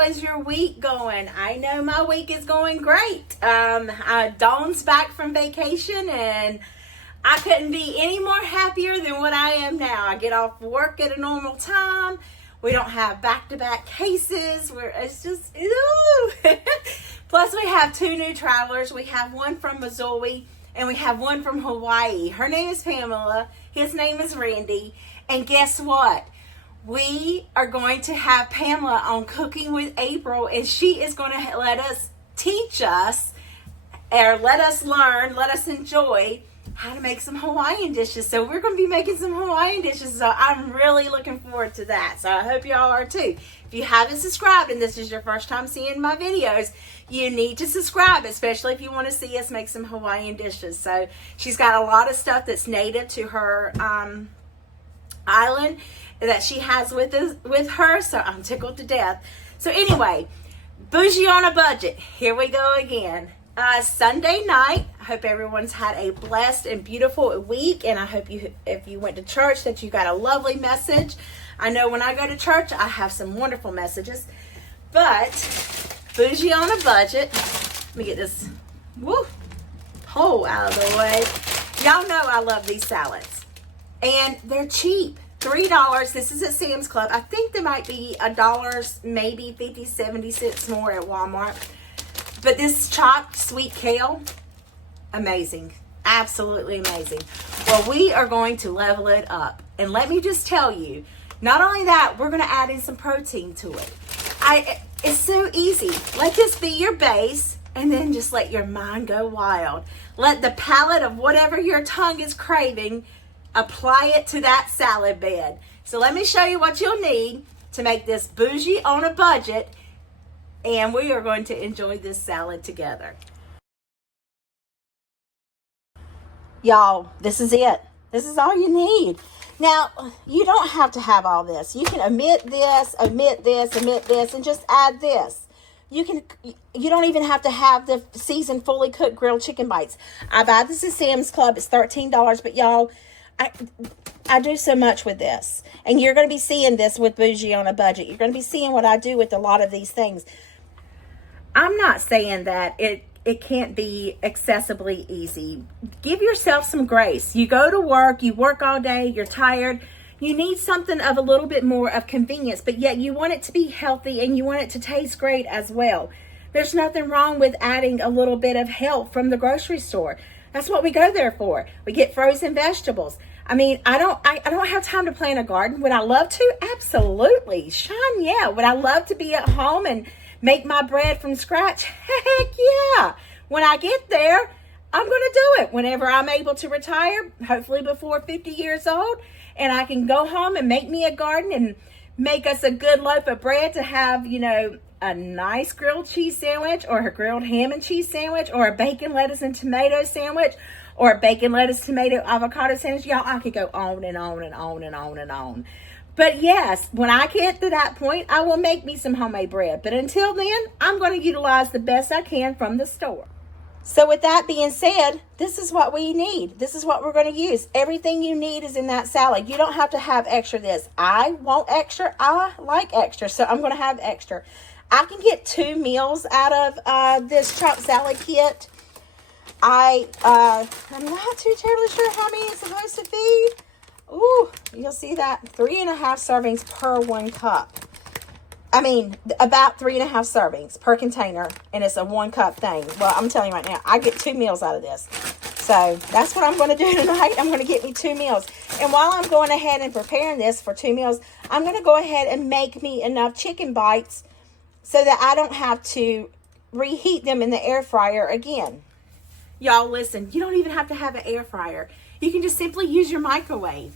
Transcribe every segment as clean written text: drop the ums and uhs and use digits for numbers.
how is your week going? I know my week is going great. Dawn's back from vacation and I couldn't be any more happier than what I am now. I get off work at a normal time. We don't have back-to-back cases. It's just, ooh. Plus we have 2 new travelers. We have one from Missouri and we have one from Hawaii. Her name is Pamela. His name is Randy. And guess what? We are going to have Pamela on Cooking with April, and she is going to let us teach us, or let us learn, let us enjoy how to make some Hawaiian dishes. So we're going to be making some Hawaiian dishes, so I'm really looking forward to that. So I hope y'all are too. If you haven't subscribed and this is your first time seeing my videos, you need to subscribe, especially if you want to see us make some Hawaiian dishes. So she's got a lot of stuff that's native to her island that she has with her, so I'm tickled to death. So anyway, bougie on a budget. Here we go again. Sunday night, I hope everyone's had a blessed and beautiful week, and I hope if you went to church that you got a lovely message. I know when I go to church, I have some wonderful messages, but bougie on a budget. Let me get this hole out of the way. Y'all know I love these salads, and they're cheap. $3. This is at Sam's Club. I think there might be $1, maybe 50, 70 cents more at Walmart. But this chopped sweet kale, amazing. Absolutely amazing. Well, we are going to level it up. And let me just tell you, not only that, we're going to add in some protein to it. It's so easy. Let this be your base, and then just let your mind go wild. Let the palate of whatever your tongue is craving, apply it to that salad bed. So let me show you what you'll need to make this bougie on a budget, and we are going to enjoy this salad together. Y'all, this is it. This is all you need. Now, you don't have to have all this. You can omit this, omit this, omit this, and just add this. You don't even have to have the seasoned, fully cooked grilled chicken bites. I buy this at Sam's Club. It's $13, but y'all, I do so much with this. And you're going to be seeing this with Bougie on a Budget. You're going to be seeing what I do with a lot of these things. I'm not saying that it can't be accessibly easy. Give yourself some grace. You go to work, you work all day, you're tired. You need something of a little bit more of convenience, but yet you want it to be healthy and you want it to taste great as well. There's nothing wrong with adding a little bit of help from the grocery store. That's what we go there for. We get frozen vegetables. I mean, I don't have time to plant a garden. Would I love to? Absolutely. Sean, yeah. Would I love to be at home and make my bread from scratch? Heck yeah. When I get there, I'm going to do it. Whenever I'm able to retire, hopefully before 50 years old, and I can go home and make me a garden and make us a good loaf of bread to have, a nice grilled cheese sandwich, or a grilled ham and cheese sandwich, or a bacon, lettuce, and tomato sandwich, or a bacon, lettuce, tomato, avocado sandwich. Y'all, I could go on and on and on and on and on. But yes, when I get to that point, I will make me some homemade bread. But until then, I'm going to utilize the best I can from the store. So with that being said, this is what we need. This is what we're going to use. Everything you need is in that salad. You don't have to have extra this. I want extra. I like extra, so I'm going to have extra. I can get 2 meals out of this chopped salad kit. I'm not too terribly sure how many it's supposed to feed. Ooh, you'll see that 3.5 servings per 1 cup. I mean, about 3.5 servings per container, and it's a 1 cup thing. Well, I'm telling you right now, I get 2 meals out of this. So that's what I'm going to do tonight. I'm going to get me 2 meals. And while I'm going ahead and preparing this for 2 meals, I'm going to go ahead and make me enough chicken bites so that I don't have to reheat them in the air fryer again. Y'all, listen, you don't even have to have an air fryer. You can just simply use your microwave.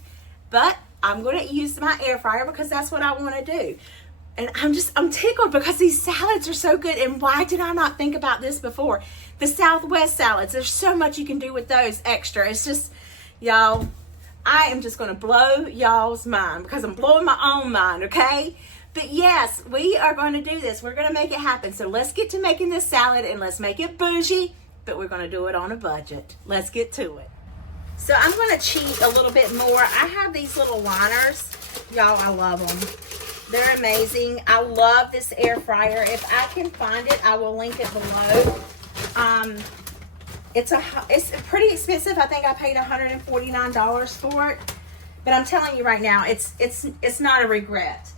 But I'm going to use my air fryer because that's what I want to do. And I'm tickled because these salads are so good. And why did I not think about this before? The Southwest salads, there's so much you can do with those extra. It's just, y'all, I am just going to blow y'all's mind because I'm blowing my own mind, okay? But yes, we are going to do this. We're going to make it happen. So let's get to making this salad and let's make it bougie, but we're going to do it on a budget. Let's get to it. So I'm going to cheat a little bit more. I have these little liners. Y'all, I love them. They're amazing. I love this air fryer. If I can find it, I will link it below. It's pretty expensive. I think I paid $149 for it. But I'm telling you right now, it's not a regret.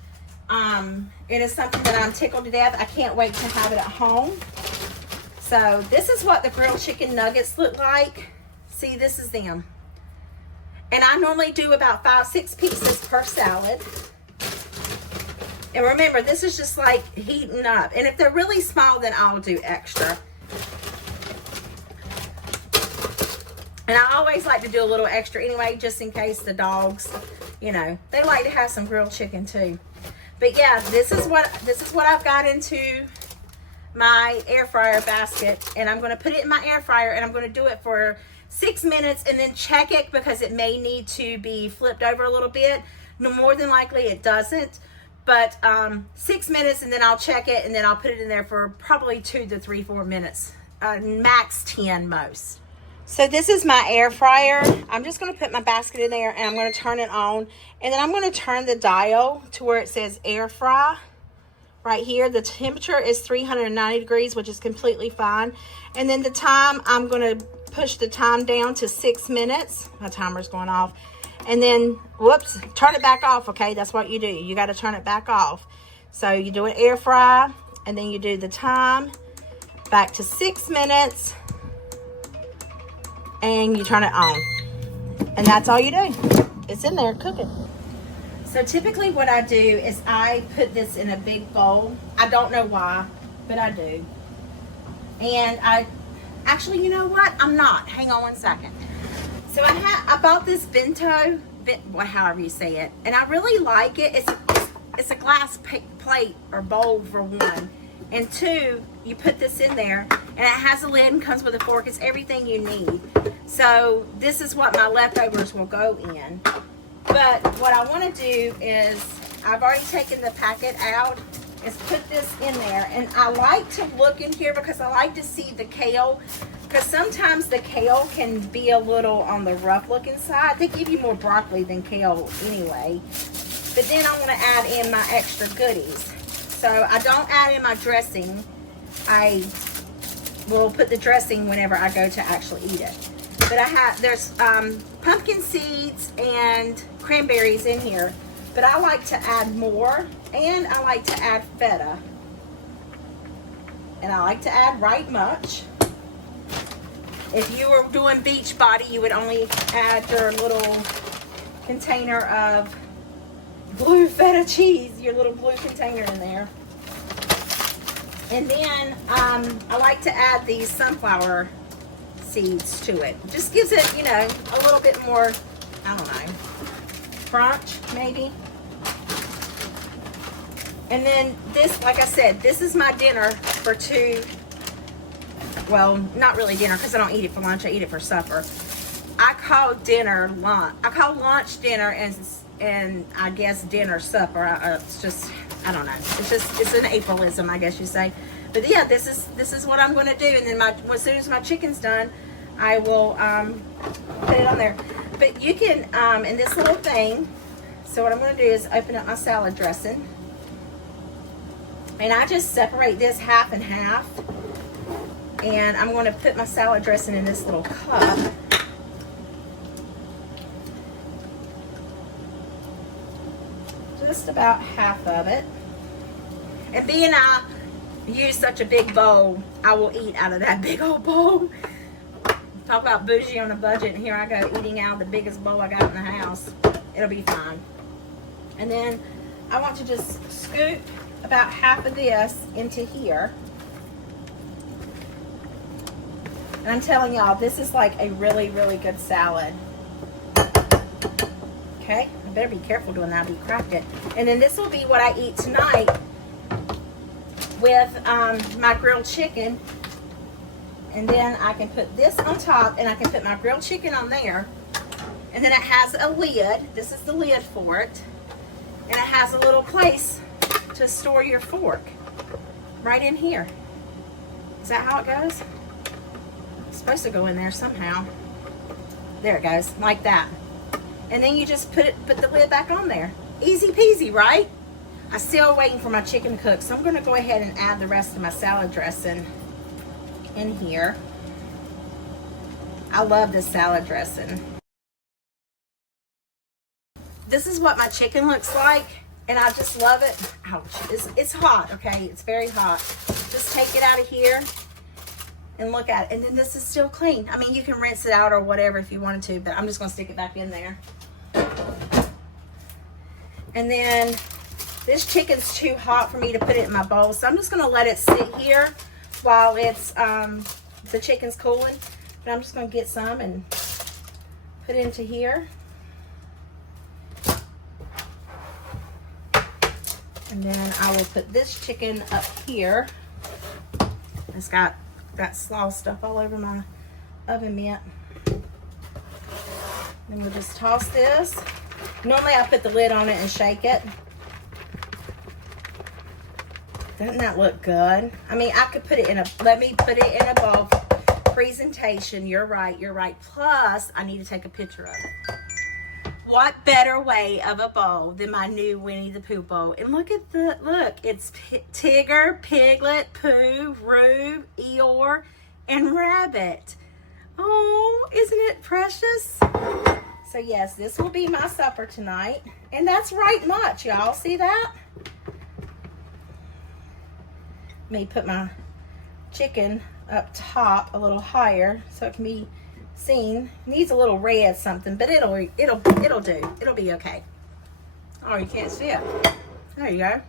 It is something that I'm tickled to death. I can't wait to have it at home. So this is what the grilled chicken nuggets look like. See, this is them. And I normally do about 5-6 pieces per salad. And remember, this is just like heating up. And if they're really small, then I'll do extra. And I always like to do a little extra anyway, just in case the dogs, you know, they like to have some grilled chicken too. But yeah, this is what I've got into my air fryer basket, and I'm going to put it in my air fryer, and I'm going to do it for 6 minutes and then check it because it may need to be flipped over a little bit. No, more than likely it doesn't. But 6 minutes, and then I'll check it, and then I'll put it in there for probably 2 to 3-4 minutes, max 10 most. So this is my air fryer. I'm just going to put my basket in there, and I'm going to turn it on, and then I'm going to turn the dial to where it says air fry right here. The temperature is 390 degrees, which is completely fine. And then the time, I'm going to push the time down to 6 minutes. My timer's going off. And then, whoops, turn it back off, okay? That's what you do. You got to turn it back off. So you do an air fry, and then you do the time back to 6 minutes, and you turn it on. And that's all you do. It's in there cooking. So typically what I do is I put this in a big bowl. I don't know why, but I do. And actually, you know what? I'm not. Hang on one second. So I bought this bento, however you say it, and I really like it. It's a glass plate or bowl for one, and two, you put this in there, and it has a lid and comes with a fork. It's everything you need. So this is what my leftovers will go in. But what I want to do is, I've already taken the packet out, is put this in there, and I like to look in here because I like to see the kale. Because sometimes the kale can be a little on the rough looking side. They give you more broccoli than kale anyway. But then I want to add in my extra goodies. So I don't add in my dressing. I will put the dressing whenever I go to actually eat it. But there's pumpkin seeds and cranberries in here. But I like to add more. And I like to add feta. And I like to add right much. If you were doing beach body, you would only add your little container of blue feta cheese, your little blue container in there. And then I like to add these sunflower seeds to it. Just gives it, you know, a little bit more, I don't know, crunch maybe. And then this, like I said, this is my dinner for two. Well, not really dinner because I don't eat it for lunch. I eat it for supper. I call dinner lunch. I call lunch dinner, and I guess dinner supper. It's just, I don't know. It's an Aprillism, I guess you say. But yeah, this is what I'm going to do. And then as soon as my chicken's done, I will put it on there. But you can in this little thing. So what I'm going to do is open up my salad dressing, and I just separate this half and half. And I'm going to put my salad dressing in this little cup. Just about half of it. And being I use such a big bowl, I will eat out of that big old bowl. Talk about bougie on a budget, and here I go eating out of the biggest bowl I got in the house. It'll be fine. And then I want to just scoop about half of this into here. And I'm telling y'all, this is like a really, really good salad. Okay, I better be careful doing that, be cracked it. And then this will be what I eat tonight with my grilled chicken. And then I can put this on top, and I can put my grilled chicken on there. And then it has a lid. This is the lid for it. And it has a little place to store your fork right in here. Is that how it goes? Supposed to go in there somehow. There it goes, like that. And then you just put the lid back on there. Easy peasy, right? I'm still waiting for my chicken to cook, so I'm gonna go ahead and add the rest of my salad dressing in here. I love this salad dressing. This is what my chicken looks like, and I just love it. Ouch, it's hot, okay? It's very hot. Just take it out of here and look at it. And then this is still clean. I mean, you can rinse it out or whatever if you wanted to, but I'm just gonna stick it back in there. And then this chicken's too hot for me to put it in my bowl, so I'm just gonna let it sit here while it's the chicken's cooling. And I'm just gonna get some and put it into here. And then I will put this chicken up here. It's got that slaw stuff all over my oven mitt. Then we'll just toss this. Normally I put the lid on it and shake it. Doesn't that look good? I mean, I could put it in a, let me put it in a bowl. Presentation, you're right, you're right. Plus, I need to take a picture of it. What better way of a bowl than my new Winnie the Pooh bowl? And look at the, look, it's Tigger, Piglet, Pooh, Roo, Eeyore, and Rabbit. Oh, isn't it precious? So yes, this will be my supper tonight. And that's right much, y'all. See that? Let me put my chicken up top a little higher so it can be seen. Needs a little red something, but it'll do. It'll be okay. Oh, you can't see it. There you go.